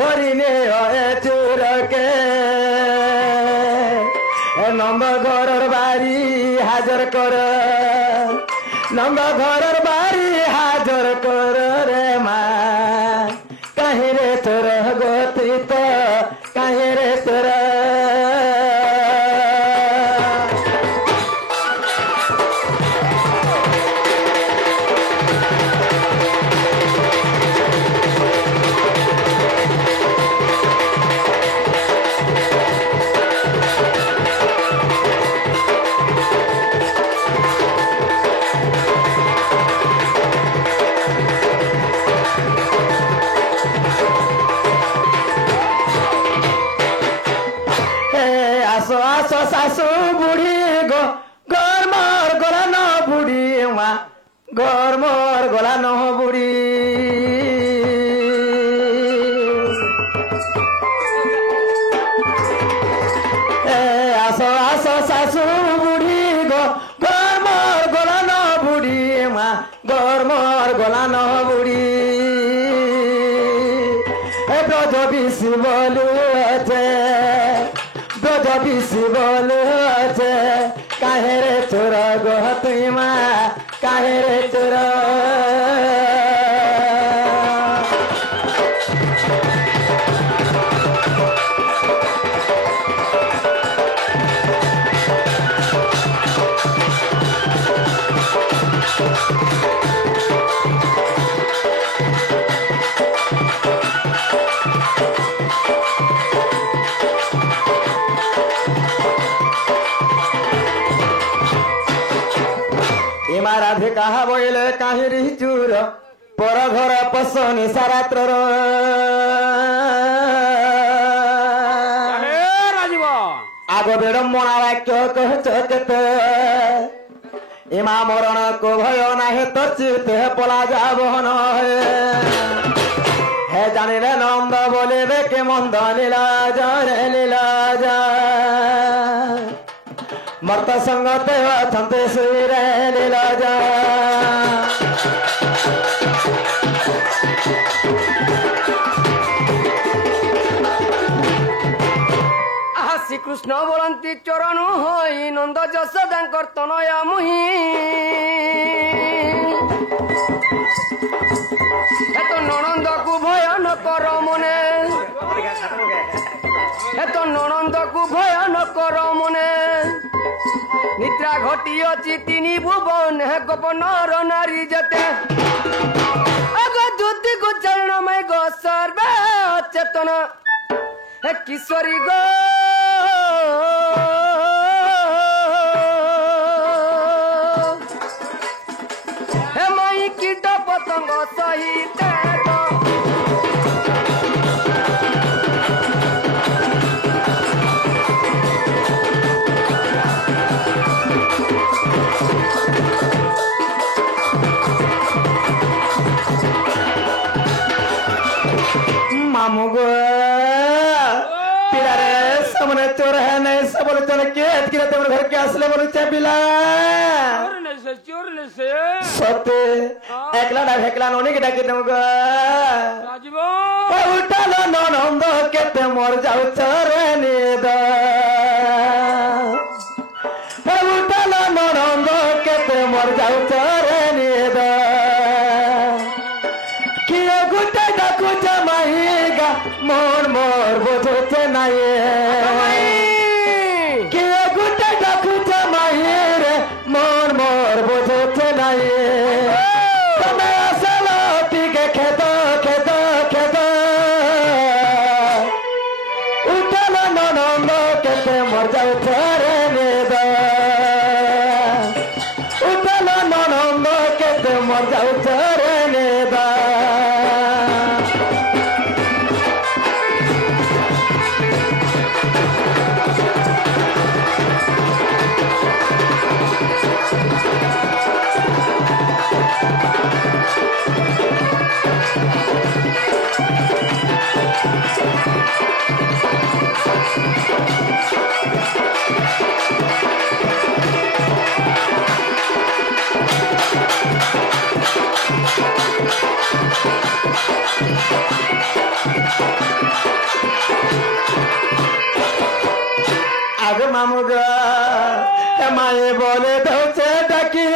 ধরিনে চুরকে নন্দ ঘরের বাড়ি হাজর কর নন্দ ঘরের বাড়ি হাজর কর রে মা কাহিরে তোর গতিত কাহিরে তোর শাশু বুড়ি গরমর গলানো বুড়ি মা গরমর গলানো বুড়ি আসো আসো শাশু বুড়ি গরমর গলানো বুড়ি মা গরমর গলানো বুড়ি ব্রজ বিশি বলু আছে বিশি বলু আছে কাহেরে চোর গো তুই মা কাহেরে চোর রাধে কাহা বইলে কাহিরি চুর পর ঘর পশনি সারাত্র আগ বিড়ম্বনা বাক্য কহচ কেতে ইমা মরণ কো ভয় নাহে তোর চিতে পলা যাব হে জানিলে নন্দ বলিবে কে মন্দ লীলা জরে লীলা যা মর্ত সঙ্গতে অছন্তে শুইরে লীলা যা শ্রীকৃষ্ণ বলন্তি চরণ হই নন্দ যশোদাঙ্কর তনয়া মুহি এত ননন্দকু ভয়ানকর মনে এত ননন্দকু ভয়ানকর মনে নিদ্রা ঘটিଅଛି ତିନି ଭୁବନ ଗୋପନର ନାରୀ ଯେତେ ଆଗ ଜ୍ୟୋତିକୁ ଚାରଣମୟ ଗो ସର୍ବେ ଅଚେତନ হে কিশোরী গো হে মাই কীট পতঙ্গ সহিত मामू गो पिलारे सामने चोर है नहीं सब बोले चल के किरे तेरे घर के असले बोले चे पिला चोर ने से सते एकला डा हेकला नोनी के डाके तुम गो राजीवो उठा लो ननंद के ते मर जाऊ चोरे ने द उठा लो ननंद के ते मर जाऊ चोरे ने द किया गुटे डाकू जमाईगा मोर मोर बोझते नाये किया गुटे डाकू जमाई रे मोर मोर बोझते नाये तुम्हें असला पीके खेदो खेदो खेदो उठला ननंद केते मर जाऊ चोरे ने द उठला ननंद केते मर जाऊ चोरे ने द মামুগ মায়ে বলে দৌছে ডাকি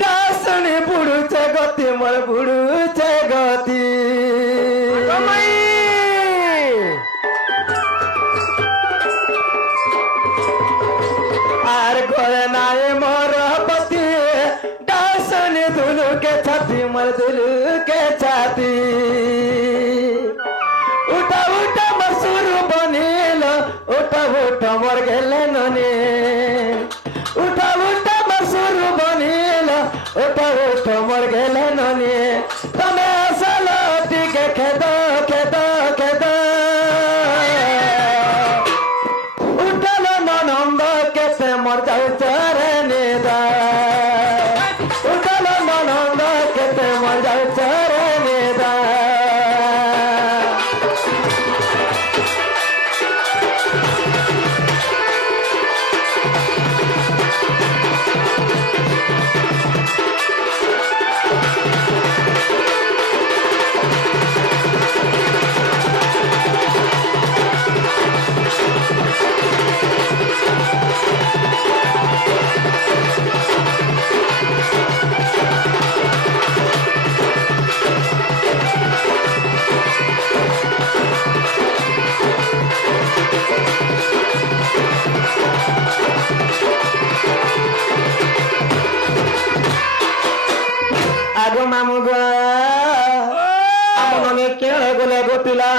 দাসনি বুড়ুছে গতি মোর বুড়ুছে গতি আর ঘরে নাই মোর পতি দাসনি দুলুকে ছাতি মোর দুলুকে ছাতি উঠা উঠা মসুর বনিল উঠা উঠা মোর গেলে ননে উঠা উঠা মসুর বনিল উঠা উঠা মোর গেলে ননে তুমি আসল টিকে খেদ খেদ খেদ উঠল ননন্দ কেতে মোর যাও চরণে দা উঠল ননন্দ কেতে মোর যাও চরণে দা আগো মামুগ আমনে কেড়ে গলে গোপিলা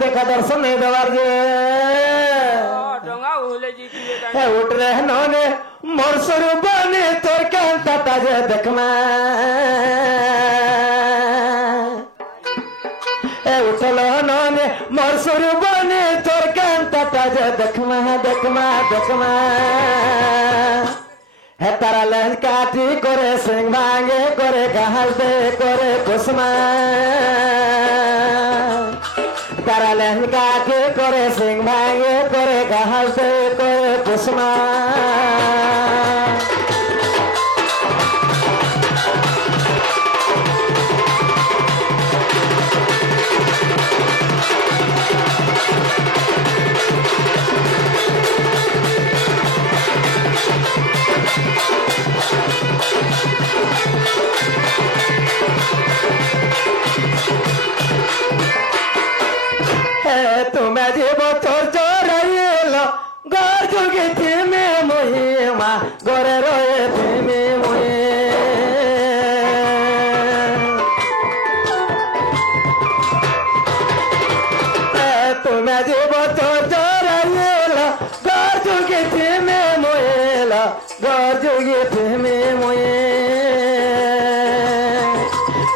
দেখা দর্শন দেওয়ার যে ডঙ্গা উলে জিতিবে হে উঠ রে ননে মোর স্বরূপনে তোর কান্তাটা যে দেখমা হে উঠল ননে মোর স্বরূপনে তোর কান্তাটা যে দেখমা দেখমা দেখমা হে তারা লেন কাটি করে সিং ভাঙে করে ঘাস দে করে কুসমা তারা লেন কাটি করে সিং ভাঙে করে ঘাস দে করে কুসমা তুমি জীব তোর চোরাইল গর যুগে থেমে মহিমা গরে রয়ে থেমে মহে তুমি জীব তোর চোরাইল গর যুগে থেমে মহেল গর যুগে থেমে মহে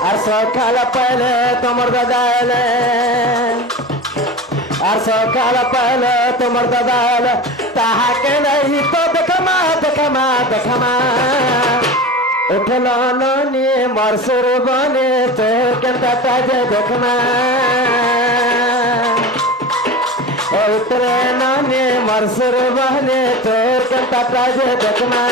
আর সকাল পাইলে তোমার দাদা এলে আর সকাল পাইলে তোমার দাদা এলে তাহাকে নাই তো দেখমা দেখমা দেখমা উঠল ননি মোর সুরবনে তোর কেন্দ্রটা যে দেখমা উতরে ননি মোর সুরবনে তোর কেন্দ্রটা যে দেখমা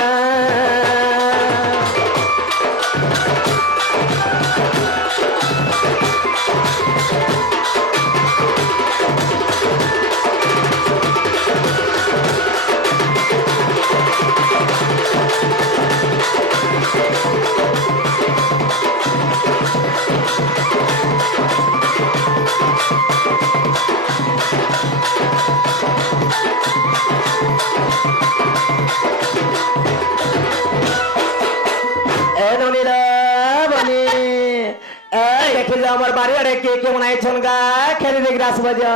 আমার বাড়ি আরে কে কেমন আইছেন গা খেলে দেখ রাস বাজা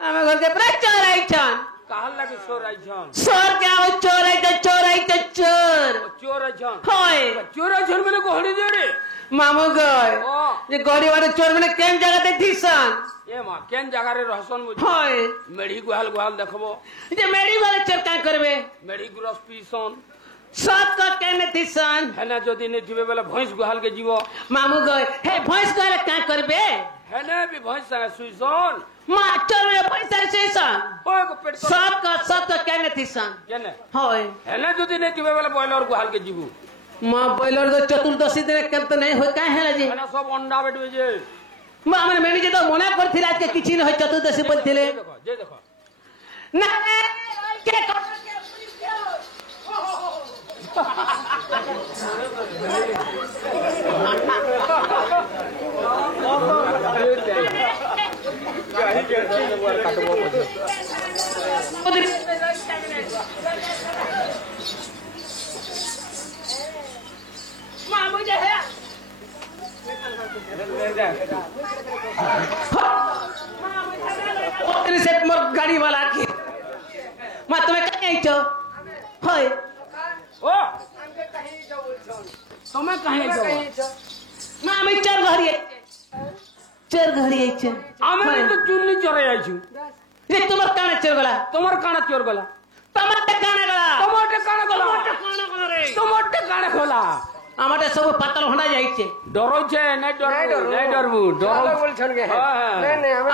আমার ঘরকে প্রায় চোর আইছন কাহার লাগে চোর আইছন চোর কে চোর আইতে চোর আইতে চোর চোর আইছন হয় চোর আইছন বলে গহড়ি দে রে মামু গয় ও যে গরিব আর চোর মানে কেন জায়গাতে দিছন এ মা কেন জায়গারে রহসন বুঝ হয় মেঢ়ি গুহাল গুহাল দেখবো যে মেরি वाले चोर का करबे মেঢ়ি গুরস পিসন सात का कहने दिसन হেনা যদি নেথিবে বেলে ভৈঁস গুহাল কে জীব मामू गए हे भैंस गए का करबे হেনে বি ভৈঁস সাঙ্গে সুইছন मा चोर में पैसा सेसन ওই গো পেট सात का कहने दिसन কেনে হয় হেনে যদি নেথিবে বেলে বয়লর গুহাল কে জীব माँ बोलर तो चतुर्दशी दिन केत नहीं हो काहे है जी মানে সব অন্ডা বেটবে যে माँ हमने मैंने जे तो मना करथिले आज के किछि न हो चतुर्दशी बोलथिले দেখো যে দেখো ना के माँ मुझे है से मोर गाड़ी वाला की माँ तुम्हें कहीं आई छो होय ও তুমি কাহে যাও माँ मैं चल घड़ी आई छे আমি তো চুন্নি চড়ে আইছি रे तुम्हार काने चल गला তোমার কানা চোর গলা टमाटर काने गला টমেটো কানা গলা काने गला रे টমেটো কানা গলা আমাদের সব পাতল হন্ডা যাইছে ডরছে নাই ডরবু ডর বলছেন কে হ্যাঁ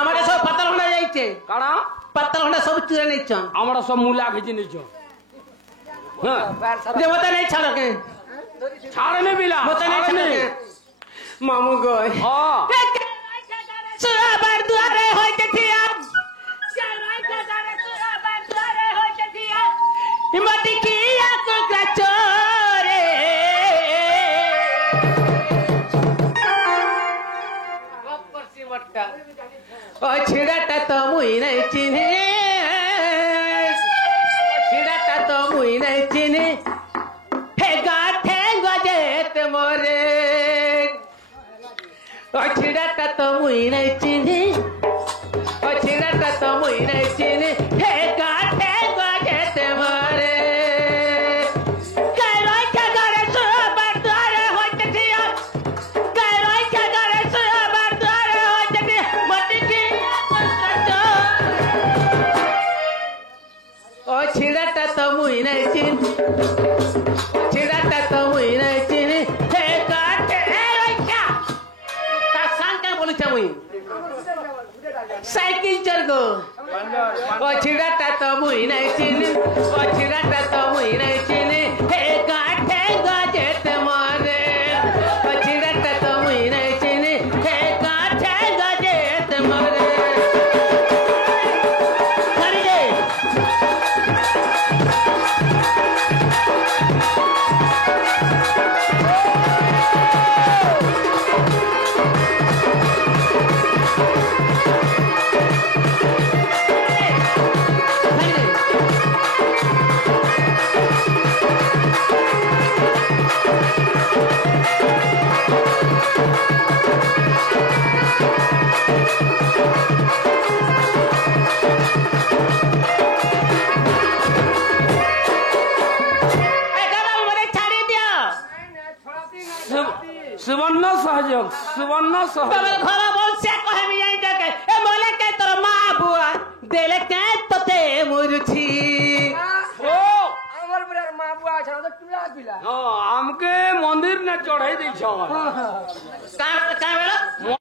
আমাদের সব পাতল হন্ডা যাইছে কানা পাতল হন্ডা সব চুরে নিছন আমরা সব মুলা খেয়ে নিছ হ্যাঁ যে মতে নাই ছাড়ো কে ছাড়ে নে বিলা মতে নাই ছাড়ো কে মামু গয় হ্যাঁ সুরাবার দুয়ারে হইতে থিয়া হিমতি কি আক গ্রাচরে গপরসি মটকা ও ছিড়াটা তো মুই নাই চিনি ছিড়াটা তো মুই নাই চিনি হে গাঠে গজেত মোরে ও ছিড়াটা তো মুই নাই চিনি ও ছিড়াটা তো মুই নাই চিনি হে গাঠে গজেত মোরে কারই কাগরে সুবার দ্বারে হইতে থিয়া কারই কাগরে সুবার দ্বারে হইতে থিয়া মতি কি ও ছিড়াটা তো মুই নাই চিনি ছিড়াটা তো মুই নাই চিনি হে গাঠে রইছা তা সাংকে বলিছা মুই সাইকেল চড়গো ও ছিড়াটা তো মুই নাই চিনি ও ছিড়াটা তো মুই নাই চিনি হে গাঠে গজেতে মরে ও ছিড়াটা তো মুই নাই চিনি হে গাঠে গজেতে মরে ধরি রে ধরি রে এই দাদা আমারে ছাড়ি দিও সুবর্ণ সহযোগ সুবর্ণ সহযোগ তবে ঘর বলছে কহেমি যাই দেখে এ বলে কে তোর মা বুয়া দেলে কে তোতে মুরছি ও আমার বুড়ার মা বুয়া আছে তো তুলা পিলা আমাকে মন্দির না চড়াই দিছ কাঁ কাঁ বেলা